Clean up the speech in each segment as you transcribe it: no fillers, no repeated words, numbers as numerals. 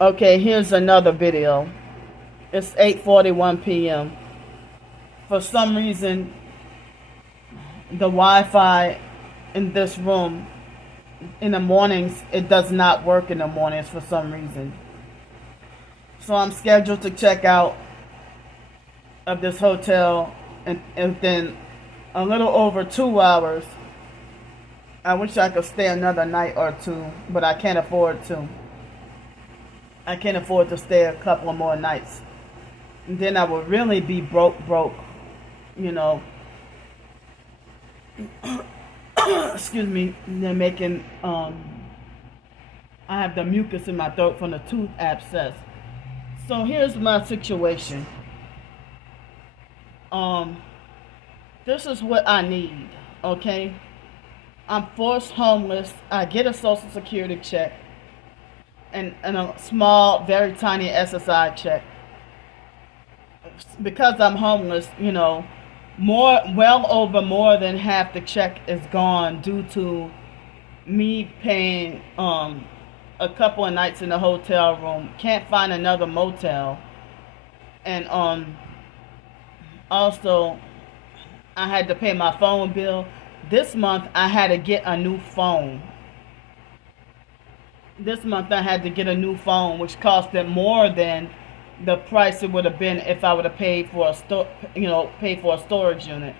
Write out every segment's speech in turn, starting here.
Okay, here's another video. It's 8:41 p.m. For some reason, the Wi-Fi in this room in the mornings, it does not work in the mornings for some reason. So I'm scheduled to check out of this hotel and within a little over 2 hours. I wish I could stay another night or two, but I can't afford to. I can't afford to stay a couple of more nights. And then I would really be broke, you know. Excuse me. They're making, I have the mucus in my throat from the tooth abscess. So here's my situation. This is what I need, okay? I'm forced homeless. I get a Social Security check and a small, very tiny SSI check. Because I'm homeless, well over more than half the check is gone due to me paying a couple of nights in the hotel room. Can't find another motel. And also I had to pay my phone bill. This month I had to get a new phone. This month I had to get a new phone, which costed more than the price it would have been if I would have paid for a storage unit.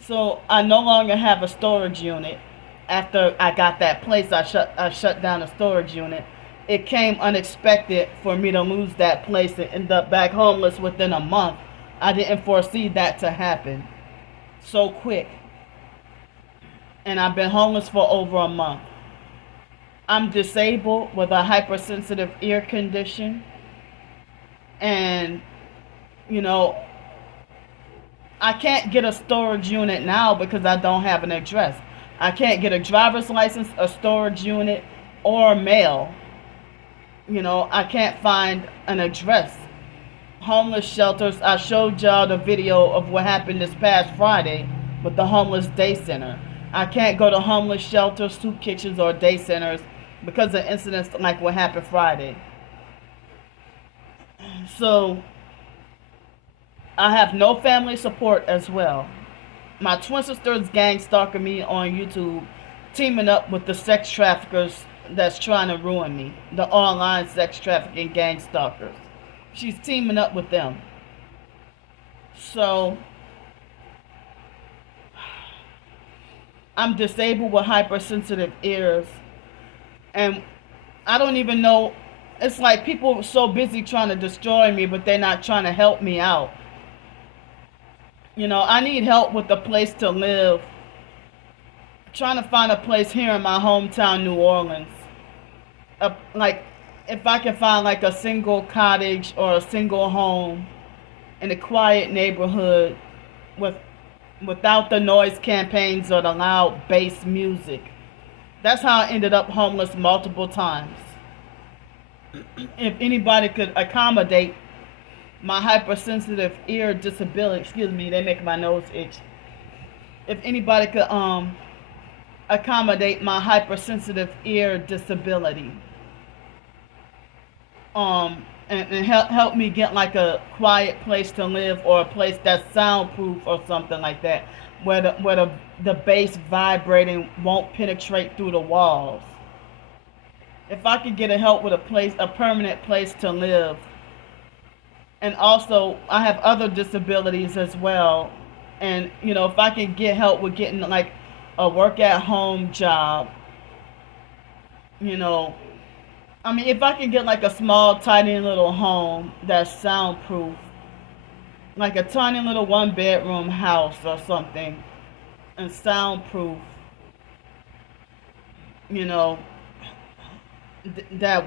So I no longer have a storage unit. After I got that place, I shut down the storage unit. It came unexpected for me to lose that place and end up back homeless within a month. I didn't foresee that to happen so quick. And I've been homeless for over a month. I'm disabled with a hypersensitive ear condition. And, I can't get a storage unit now because I don't have an address. I can't get a driver's license, a storage unit, or mail. I can't find an address. Homeless shelters, I showed y'all the video of what happened this past Friday with the homeless day center. I can't go to homeless shelters, soup kitchens, or day centers because of incidents like what happened Friday. So I have no family support as well. My twin sister's gang stalking me on YouTube, teaming up with the sex traffickers that's trying to ruin me. The online sex trafficking gang stalkers. She's teaming up with them. So I'm disabled with hypersensitive ears. And I don't even know. It's like people are so busy trying to destroy me, but they're not trying to help me out. I need help with a place to live. I'm trying to find a place here in my hometown, New Orleans. Like, if I can find like a single cottage or a single home in a quiet neighborhood without the noise campaigns or the loud bass music. That's how I ended up homeless multiple times. If anybody could accommodate my hypersensitive ear disability, excuse me, they make my nose itch. If anybody could accommodate my hypersensitive ear disability, and help me get like a quiet place to live or a place that's soundproof or something like that, where the bass vibrating won't penetrate through the walls. If I could get help with a permanent place to live. And also, I have other disabilities as well. And, if I can get help with getting like a work at home job, if I can get like a small, tiny little home that's soundproof, like a tiny little 1-bedroom house or something, and soundproof, that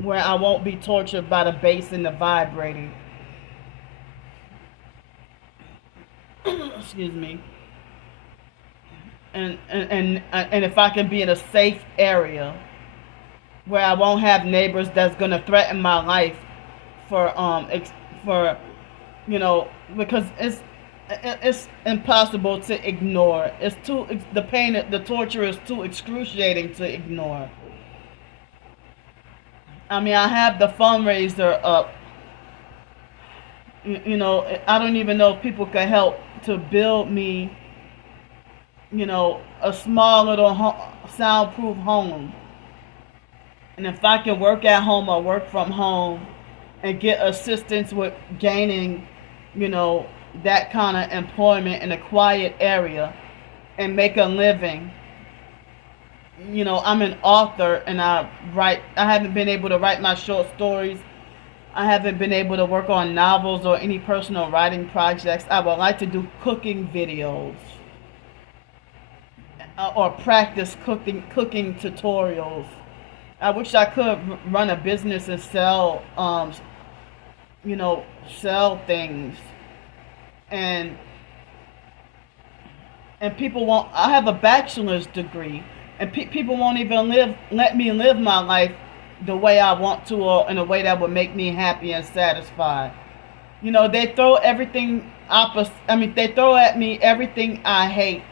where I won't be tortured by the bass and the vibrating. Excuse me. And if I can be in a safe area where I won't have neighbors that's gonna threaten my life because it's impossible to ignore. The pain, the torture is too excruciating to ignore. I mean, I have the fundraiser up. You know, I don't even know if people can help to build me, you know, a small little soundproof home. And if I can work at home or work from home and get assistance with gaining, you know, that kind of employment in a quiet area and make a living. You know, I'm an author and I haven't been able to write my short stories. I haven't been able to work on novels or any personal writing projects. I would like to do cooking videos or practice cooking tutorials. I wish I could run a business and sell, you know, sell things, and people won't. I have a bachelor's degree, and people won't even let me live my life the way I want to, or in a way that would make me happy and satisfied. You know, they throw everything opposite. I mean, they throw at me everything I hate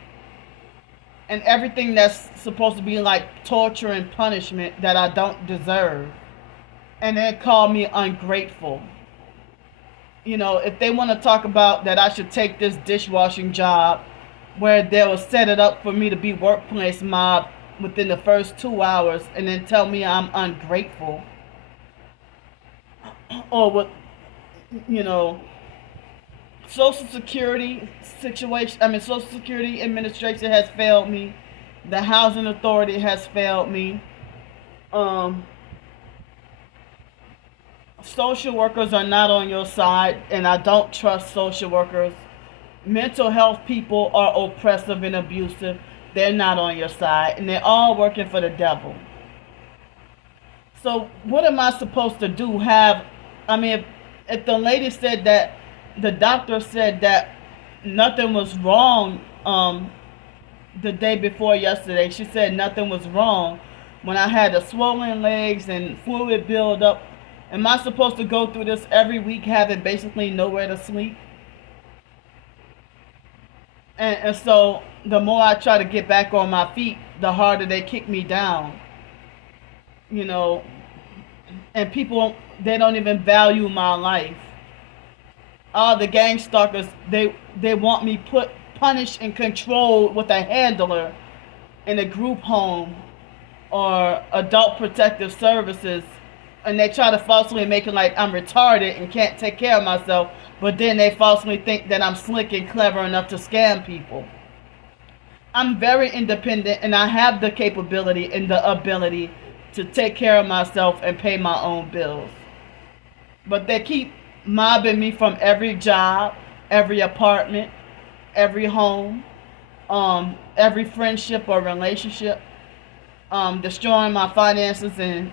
and everything that's supposed to be like torture and punishment that I don't deserve, and then call me ungrateful. You know, if they want to talk about that I should take this dishwashing job where they will set it up for me to be workplace mob within the first 2 hours and then tell me I'm ungrateful, or what, you know, Social Security situation. I mean, Social Security Administration has failed me. The Housing Authority has failed me. Social workers are not on your side, and I don't trust social workers. Mental health people are oppressive and abusive. They're not on your side, and they're all working for the devil. So what am I supposed to do? I mean, if the lady said that, the doctor said that nothing was wrong the day before yesterday. She said nothing was wrong when I had the swollen legs and fluid build up. Am I supposed to go through this every week, having basically nowhere to sleep? And so the more I try to get back on my feet, the harder they kick me down. You know, and people, they don't even value my life. All the gang stalkers, they want me punished and controlled with a handler in a group home or adult protective services, and they try to falsely make it like I'm retarded and can't take care of myself, but then they falsely think that I'm slick and clever enough to scam people. I'm very independent, and I have the capability and the ability to take care of myself and pay my own bills. But they keep mobbing me from every job, every apartment, every home, every friendship or relationship, destroying my finances and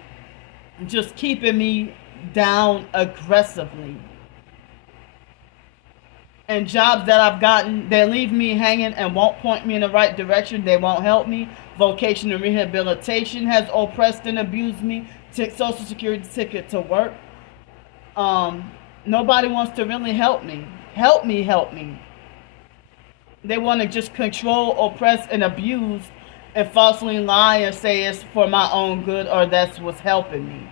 just keeping me down aggressively. And jobs that I've gotten, they leave me hanging and won't point me in the right direction. They won't help me. Vocational rehabilitation has oppressed and abused me. Social Security ticket to work. Nobody wants to really help me. Help me. They want to just control, oppress, and abuse, and falsely lie and say it's for my own good or that's what's helping me.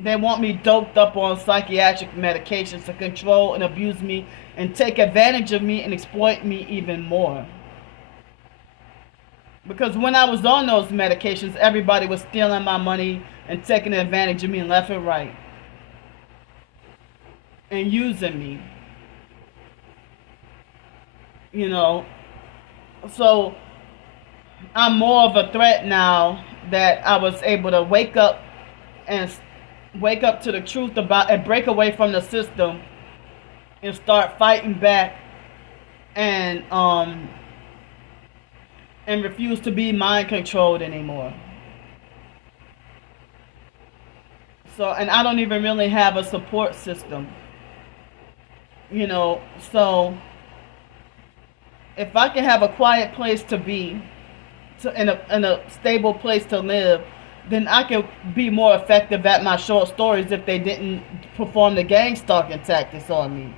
They want me doped up on psychiatric medications to control and abuse me and take advantage of me and exploit me even more. Because when I was on those medications, everybody was stealing my money and taking advantage of me left and right. And using me. You know. So I'm more of a threat now that I was able to wake up to the truth about and break away from the system and start fighting back and refuse to be mind controlled anymore. So, and I don't even really have a support system. You know, so if I can have a quiet place to be, in a stable place to live, then I could be more effective at my short stories if they didn't perform the gang stalking tactics on me.